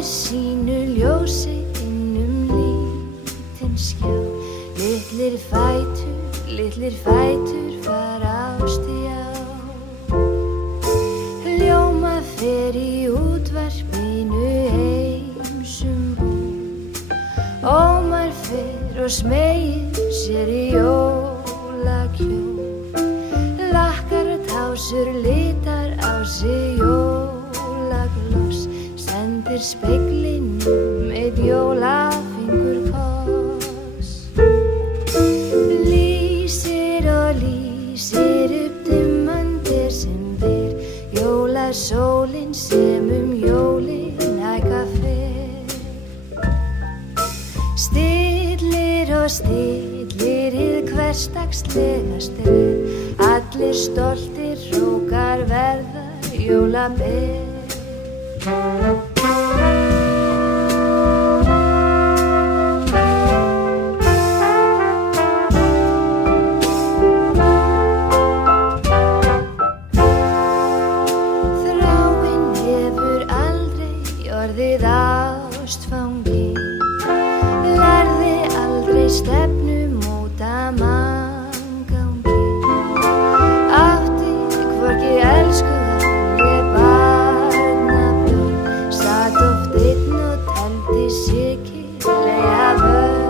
með sínu ljósi lítinn skjá. Litlir fætur fara á stjá. Ljóma fer í útvarpinu heimsum Ómar fer og smeygir sér í jólakjól. Lakkar tásur litar á sig jólagloss. Sendir speglinum einn jólafingurkoss. Lýsir og lýsir upp dimman desember. Jólasólin sem jólin hækka fer. Stillir og stillir hið hversdagslega stef. Allir stoltir hrókar verða jólaber. Þráin hefur aldrei orðið ástfangin. Lærði aldrei stefnumóta manngangi. Átti hvorki elskuða né barnabjörn. Sat oft einn og tefldi sikkilega vörn.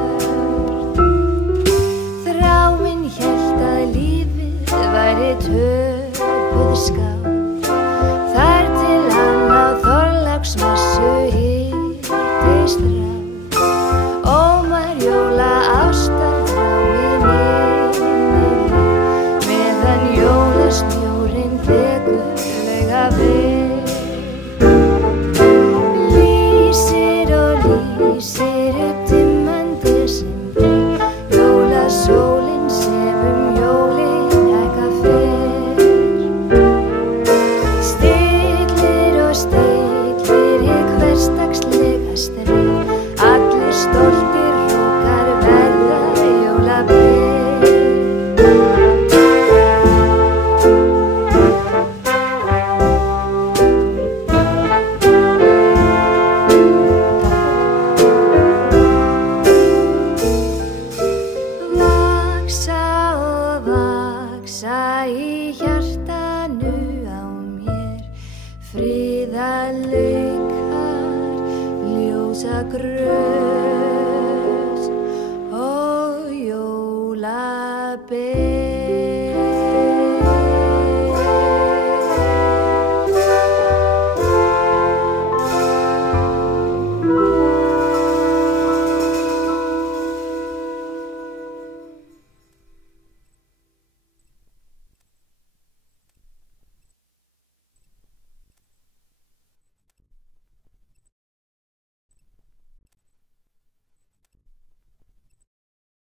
Þráin hélt að lífið væri töpuð skál. Þar til hann á Þorláksmessu hittist rá. Ómar jóla ástar frá í minni. Meðan jólasnjórinn tekur lauga veg. Lýsir og lýsir upp dimman desember. Jólasólin sem jólin hækka fer. Stillir og stillir hið hversdagslega stef. Allir stoltir hrókar verða jólaber. Vaksa og vaksa í hjartanu á mér. Friðarleikar, ljósagrös og jólaber.